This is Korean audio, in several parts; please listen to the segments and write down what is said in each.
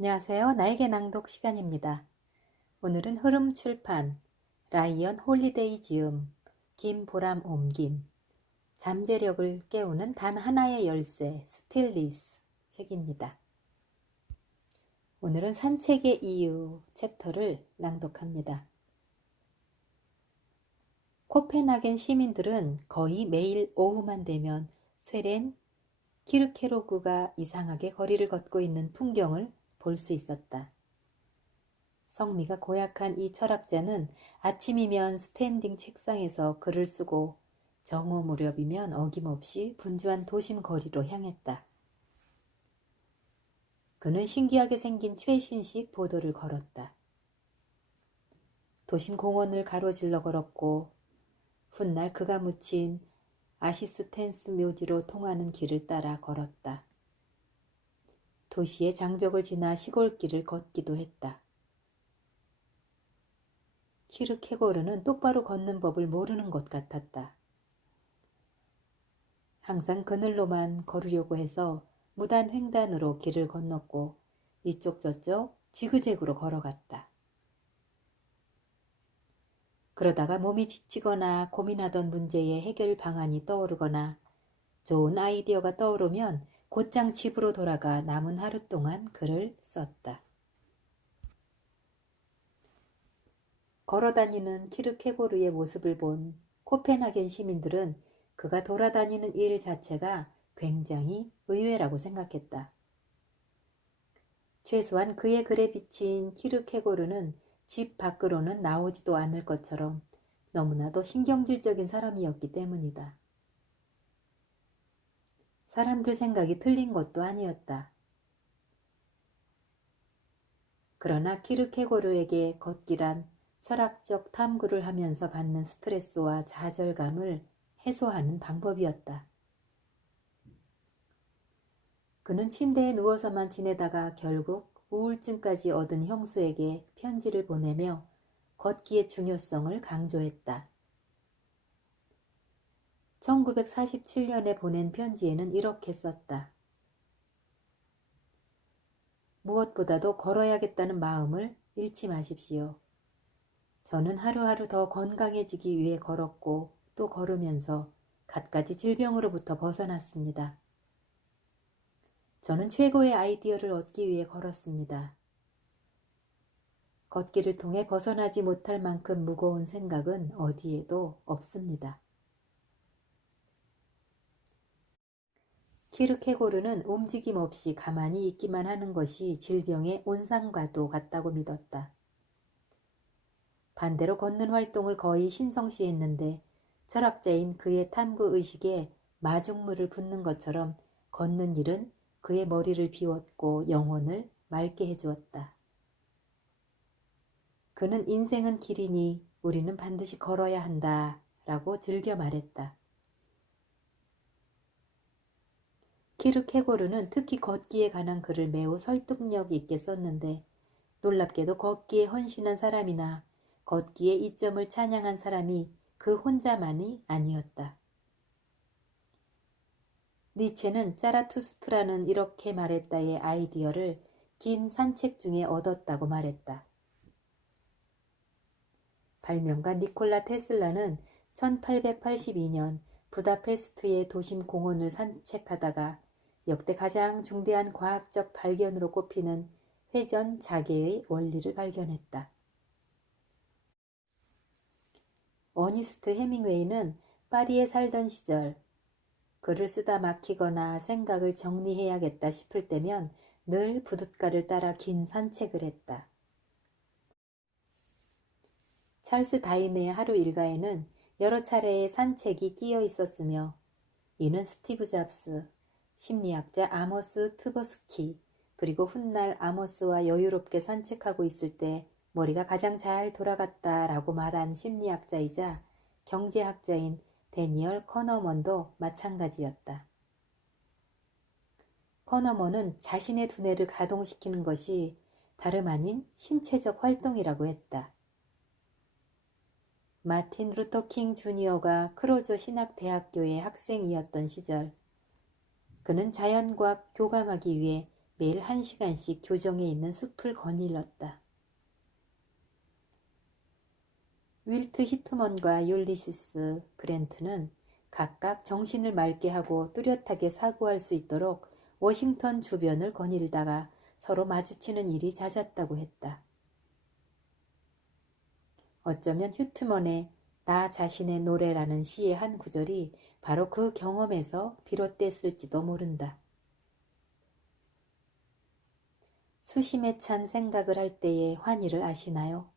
안녕하세요. 나에게 낭독 시간입니다. 오늘은 흐름출판 라이언 홀리데이 지음 김보람 옮김 잠재력을 깨우는 단 하나의 열쇠 스틸리스 책입니다. 오늘은 산책의 이유 챕터를 낭독합니다. 코펜하겐 시민들은 거의 매일 오후만 되면 쇠렌 키르케로그가 이상하게 거리를 걷고 있는 풍경을 볼 수 있었다. 성미가 고약한 이 철학자는 아침이면 스탠딩 책상에서 글을 쓰고 정오 무렵이면 어김없이 분주한 도심 거리로 향했다. 그는 신기하게 생긴 최신식 보도를 걸었다. 도심 공원을 가로질러 걸었고 훗날 그가 묻힌 아시스텐스 묘지로 통하는 길을 따라 걸었다. 도시의 장벽을 지나 시골길을 걷기도 했다. 키르케고르는 똑바로 걷는 법을 모르는 것 같았다. 항상 그늘로만 걸으려고 해서 무단 횡단으로 길을 건넜고 이쪽 저쪽 지그재그로 걸어갔다. 그러다가 몸이 지치거나 고민하던 문제의 해결 방안이 떠오르거나 좋은 아이디어가 떠오르면 곧장 집으로 돌아가 남은 하루 동안 글을 썼다. 걸어다니는 키르케고르의 모습을 본 코펜하겐 시민들은 그가 돌아다니는 일 자체가 굉장히 의외라고 생각했다. 최소한 그의 글에 비친 키르케고르는 집 밖으로는 나오지도 않을 것처럼 너무나도 신경질적인 사람이었기 때문이다. 사람들 생각이 틀린 것도 아니었다. 그러나 키르케고르에게 걷기란 철학적 탐구를 하면서 받는 스트레스와 좌절감을 해소하는 방법이었다. 그는 침대에 누워서만 지내다가 결국 우울증까지 얻은 형수에게 편지를 보내며 걷기의 중요성을 강조했다. 1947년에 보낸 편지에는 이렇게 썼다. 무엇보다도 걸어야겠다는 마음을 잃지 마십시오. 저는 하루하루 더 건강해지기 위해 걸었고 또 걸으면서 갖가지 질병으로부터 벗어났습니다. 저는 최고의 아이디어를 얻기 위해 걸었습니다. 걷기를 통해 벗어나지 못할 만큼 무거운 생각은 어디에도 없습니다. 키르케고르는 움직임 없이 가만히 있기만 하는 것이 질병의 온상과도 같다고 믿었다. 반대로 걷는 활동을 거의 신성시했는데 철학자인 그의 탐구의식에 마중물을 붓는 것처럼 걷는 일은 그의 머리를 비웠고 영혼을 맑게 해주었다. 그는 인생은 길이니 우리는 반드시 걸어야 한다 라고 즐겨 말했다. 키르케고르는 특히 걷기에 관한 글을 매우 설득력 있게 썼는데 놀랍게도 걷기에 헌신한 사람이나 걷기의 이점을 찬양한 사람이 그 혼자만이 아니었다. 니체는 짜라투스트라는 이렇게 말했다의 아이디어를 긴 산책 중에 얻었다고 말했다. 발명가 니콜라 테슬라는 1882년 부다페스트의 도심 공원을 산책하다가 역대 가장 중대한 과학적 발견으로 꼽히는 회전 자개의 원리를 발견했다. 어니스트 헤밍웨이는 파리에 살던 시절 글을 쓰다 막히거나 생각을 정리해야겠다 싶을 때면 늘 부둣가를 따라 긴 산책을 했다. 찰스 다인의 하루 일과에는 여러 차례의 산책이 끼어 있었으며 이는 스티브 잡스, 심리학자 아모스 트버스키, 그리고 훗날 아모스와 여유롭게 산책하고 있을 때 머리가 가장 잘 돌아갔다라고 말한 심리학자이자 경제학자인 데니얼 커너먼도 마찬가지였다. 커너먼은 자신의 두뇌를 가동시키는 것이 다름 아닌 신체적 활동이라고 했다. 마틴 루터 킹 주니어가 크로조 신학대학교의 학생이었던 시절 그는 자연과학 교감하기 위해 매일 1시간씩 교정에 있는 숲을 거닐렀다. 윌트 히트먼과 율리시스 그랜트는 각각 정신을 맑게 하고 뚜렷하게 사고할 수 있도록 워싱턴 주변을 거닐다가 서로 마주치는 일이 잦았다고 했다. 어쩌면 휴트먼의 나 자신의 노래라는 시의 한 구절이 바로 그 경험에서 비롯됐을지도 모른다. 수심에 찬 생각을 할 때의 환희를 아시나요?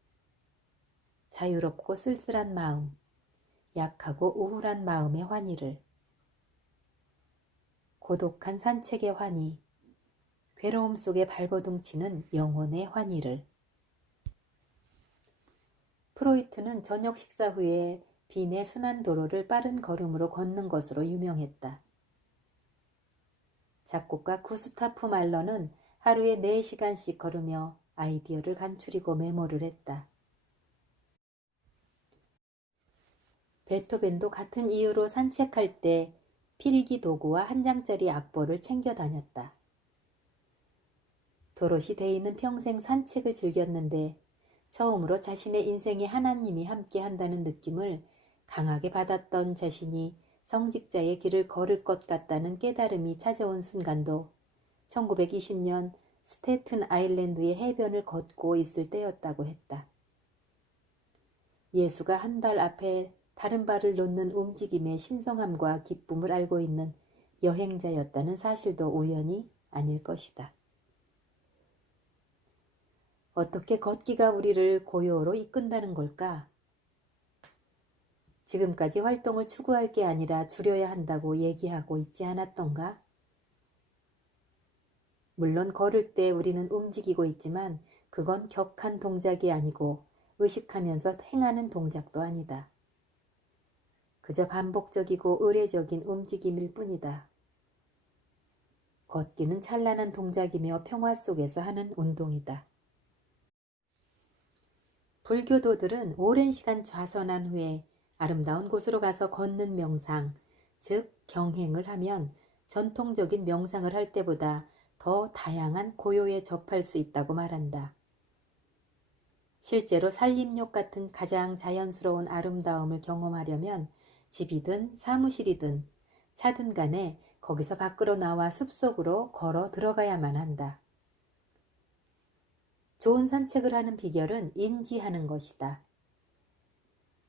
자유롭고 쓸쓸한 마음, 약하고 우울한 마음의 환희를, 고독한 산책의 환희, 괴로움 속에 발버둥 치는 영혼의 환희를. 프로이트는 저녁 식사 후에 빈의 순환도로를 빠른 걸음으로 걷는 것으로 유명했다. 작곡가 구스타프 말러는 하루에 4시간씩 걸으며 아이디어를 간추리고 메모를 했다. 베토벤도 같은 이유로 산책할 때 필기 도구와 한 장짜리 악보를 챙겨 다녔다. 도로시 데이는 평생 산책을 즐겼는데 처음으로 자신의 인생에 하나님이 함께 한다는 느낌을 강하게 받았던 자신이 성직자의 길을 걸을 것 같다는 깨달음이 찾아온 순간도 1920년 스테튼 아일랜드의 해변을 걷고 있을 때였다고 했다. 예수가 한 발 앞에 다른 발을 놓는 움직임의 신성함과 기쁨을 알고 있는 여행자였다는 사실도 우연이 아닐 것이다. 어떻게 걷기가 우리를 고요로 이끈다는 걸까? 지금까지 활동을 추구할 게 아니라 줄여야 한다고 얘기하고 있지 않았던가? 물론 걸을 때 우리는 움직이고 있지만 그건 격한 동작이 아니고 의식하면서 행하는 동작도 아니다. 그저 반복적이고 의례적인 움직임일 뿐이다. 걷기는 찬란한 동작이며 평화 속에서 하는 운동이다. 불교도들은 오랜 시간 좌선한 후에 아름다운 곳으로 가서 걷는 명상, 즉 경행을 하면 전통적인 명상을 할 때보다 더 다양한 고요에 접할 수 있다고 말한다. 실제로 산림욕 같은 가장 자연스러운 아름다움을 경험하려면 집이든 사무실이든 차든 간에 거기서 밖으로 나와 숲속으로 걸어 들어가야만 한다. 좋은 산책을 하는 비결은 인지하는 것이다.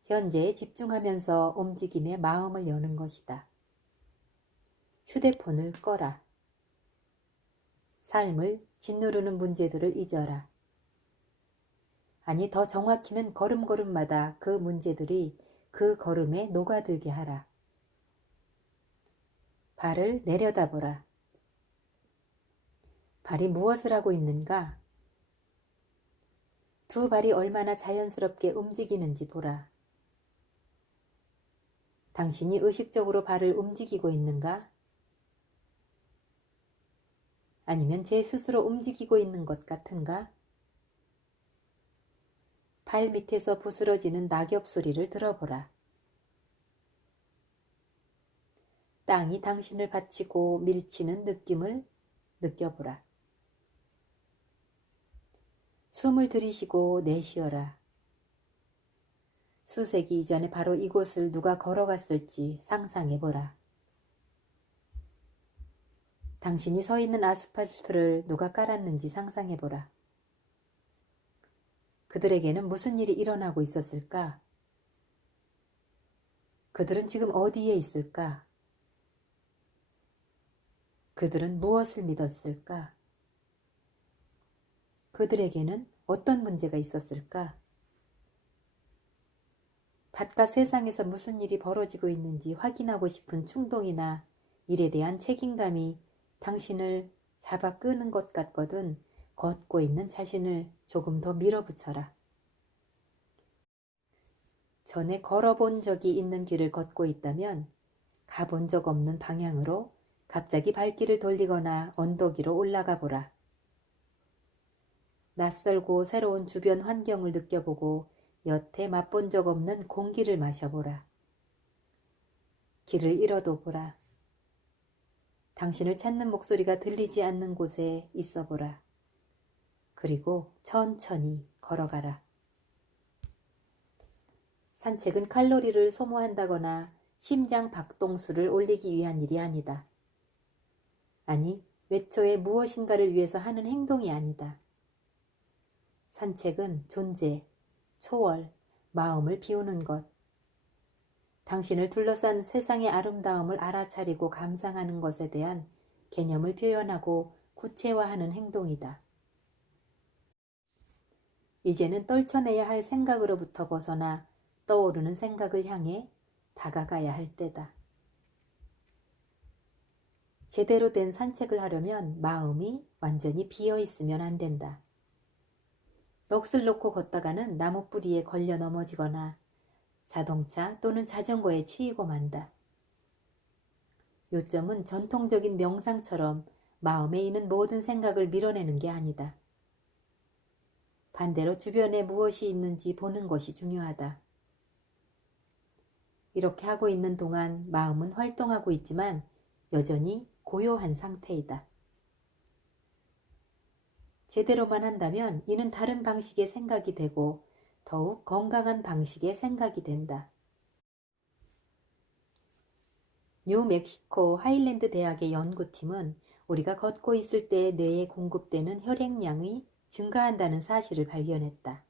현재에 집중하면서 움직임에 마음을 여는 것이다. 휴대폰을 꺼라. 삶을 짓누르는 문제들을 잊어라. 아니 더 정확히는 걸음걸음마다 그 문제들이 그 걸음에 녹아들게 하라. 발을 내려다보라. 발이 무엇을 하고 있는가? 두 발이 얼마나 자연스럽게 움직이는지 보라. 당신이 의식적으로 발을 움직이고 있는가? 아니면 제 스스로 움직이고 있는 것 같은가? 발 밑에서 부스러지는 낙엽 소리를 들어보라. 땅이 당신을 받치고 밀치는 느낌을 느껴보라. 숨을 들이쉬고 내쉬어라. 수세기 이전에 바로 이곳을 누가 걸어갔을지 상상해보라. 당신이 서 있는 아스팔트를 누가 깔았는지 상상해보라. 그들에게는 무슨 일이 일어나고 있었을까? 그들은 지금 어디에 있을까? 그들은 무엇을 믿었을까? 그들에게는 어떤 문제가 있었을까? 바깥 세상에서 무슨 일이 벌어지고 있는지 확인하고 싶은 충동이나 일에 대한 책임감이 당신을 잡아 끄는 것 같거든 걷고 있는 자신을 조금 더 밀어붙여라. 전에 걸어본 적이 있는 길을 걷고 있다면 가본 적 없는 방향으로 갑자기 발길을 돌리거나 언덕 위로 올라가 보라. 낯설고 새로운 주변 환경을 느껴보고 여태 맛본 적 없는 공기를 마셔보라. 길을 잃어도 보라. 당신을 찾는 목소리가 들리지 않는 곳에 있어 보라. 그리고 천천히 걸어가라. 산책은 칼로리를 소모한다거나 심장 박동수를 올리기 위한 일이 아니다. 아니, 외초에 무엇인가를 위해서 하는 행동이 아니다. 산책은 존재, 초월, 마음을 비우는 것. 당신을 둘러싼 세상의 아름다움을 알아차리고 감상하는 것에 대한 개념을 표현하고 구체화하는 행동이다. 이제는 떨쳐내야 할 생각으로부터 벗어나 떠오르는 생각을 향해 다가가야 할 때다. 제대로 된 산책을 하려면 마음이 완전히 비어 있으면 안 된다. 넋을 놓고 걷다가는 나무 뿌리에 걸려 넘어지거나 자동차 또는 자전거에 치이고 만다. 요점은 전통적인 명상처럼 마음에 있는 모든 생각을 밀어내는 게 아니다. 반대로 주변에 무엇이 있는지 보는 것이 중요하다. 이렇게 하고 있는 동안 마음은 활동하고 있지만 여전히 고요한 상태이다. 제대로만 한다면 이는 다른 방식의 생각이 되고 더욱 건강한 방식의 생각이 된다. 뉴멕시코 하일랜드 대학의 연구팀은 우리가 걷고 있을 때 뇌에 공급되는 혈액량이 증가한다는 사실을 발견했다.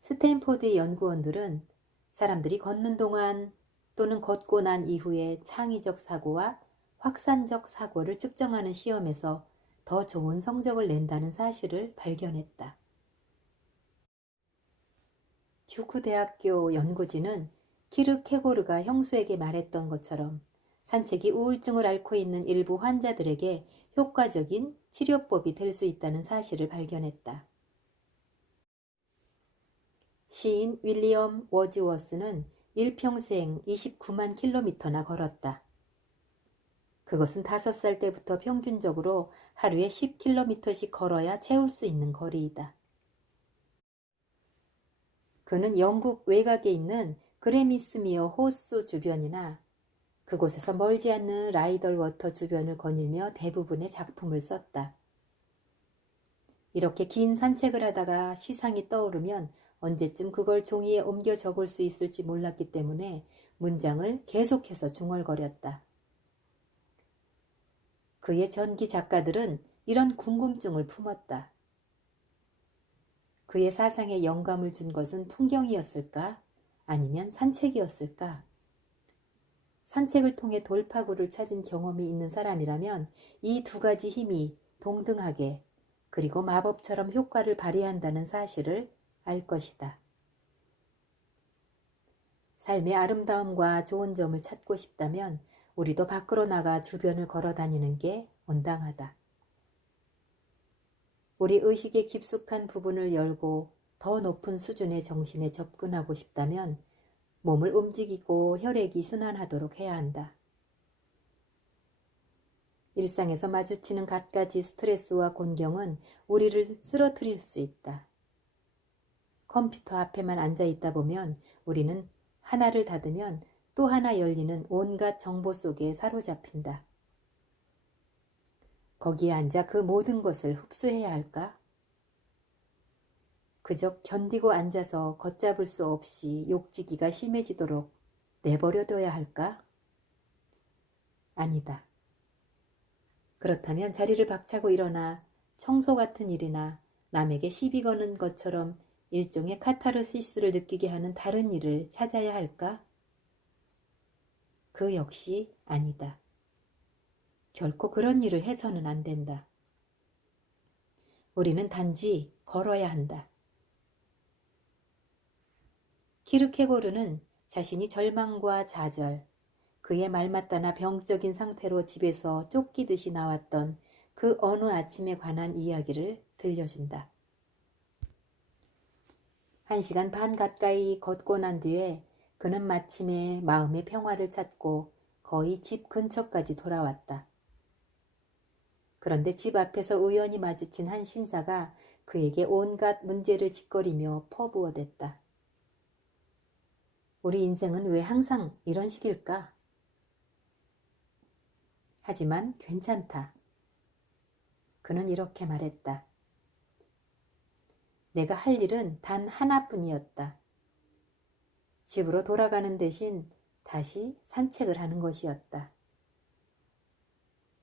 스탠포드의 연구원들은 사람들이 걷는 동안 또는 걷고 난 이후에 창의적 사고와 확산적 사고를 측정하는 시험에서 더 좋은 성적을 낸다는 사실을 발견했다. 듀크 대학교 연구진은 키르케고르가 형수에게 말했던 것처럼 산책이 우울증을 앓고 있는 일부 환자들에게 효과적인 치료법이 될 수 있다는 사실을 발견했다. 시인 윌리엄 워즈워스는 일평생 29만 킬로미터나 걸었다. 그것은 5살 때부터 평균적으로 하루에 10km씩 걸어야 채울 수 있는 거리이다. 그는 영국 외곽에 있는 그레미스미어 호수 주변이나 그곳에서 멀지 않는 라이덜 워터 주변을 거닐며 대부분의 작품을 썼다. 이렇게 긴 산책을 하다가 시상이 떠오르면 언제쯤 그걸 종이에 옮겨 적을 수 있을지 몰랐기 때문에 문장을 계속해서 중얼거렸다. 그의 전기 작가들은 이런 궁금증을 품었다. 그의 사상에 영감을 준 것은 풍경이었을까? 아니면 산책이었을까? 산책을 통해 돌파구를 찾은 경험이 있는 사람이라면 이 두 가지 힘이 동등하게 그리고 마법처럼 효과를 발휘한다는 사실을 알 것이다. 삶의 아름다움과 좋은 점을 찾고 싶다면 우리도 밖으로 나가 주변을 걸어 다니는 게 온당하다. 우리 의식의 깊숙한 부분을 열고 더 높은 수준의 정신에 접근하고 싶다면 몸을 움직이고 혈액이 순환하도록 해야 한다. 일상에서 마주치는 갖가지 스트레스와 곤경은 우리를 쓰러뜨릴 수 있다. 컴퓨터 앞에만 앉아 있다 보면 우리는 하나를 닫으면 또 하나 열리는 온갖 정보 속에 사로잡힌다. 거기에 앉아 그 모든 것을 흡수해야 할까? 그저 견디고 앉아서 걷잡을 수 없이 욕지기가 심해지도록 내버려둬야 할까? 아니다. 그렇다면 자리를 박차고 일어나 청소 같은 일이나 남에게 시비 거는 것처럼 일종의 카타르시스를 느끼게 하는 다른 일을 찾아야 할까? 그 역시 아니다. 결코 그런 일을 해서는 안 된다. 우리는 단지 걸어야 한다. 키르케고르는 자신이 절망과 좌절, 그의 말맞다나 병적인 상태로 집에서 쫓기듯이 나왔던 그 어느 아침에 관한 이야기를 들려준다. 1시간 반 가까이 걷고 난 뒤에 그는 마침내 마음의 평화를 찾고 거의 집 근처까지 돌아왔다. 그런데 집 앞에서 우연히 마주친 한 신사가 그에게 온갖 문제를 짓거리며 퍼부어댔다. 우리 인생은 왜 항상 이런 식일까? 하지만 괜찮다. 그는 이렇게 말했다. 내가 할 일은 단 하나뿐이었다. 집으로 돌아가는 대신 다시 산책을 하는 것이었다.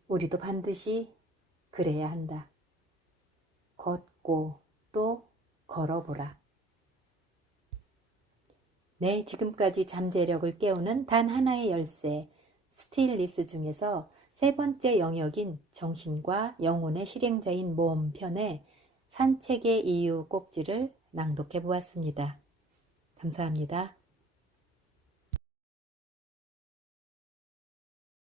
우리도 반드시 그래야 한다. 걷고 또 걸어보라. 내 지금까지 잠재력을 깨우는 단 하나의 열쇠, 스틸리스 중에서 세 번째 영역인 정신과 영혼의 실행자인 몸 편의 산책의 이유 꼭지를 낭독해 보았습니다. 감사합니다.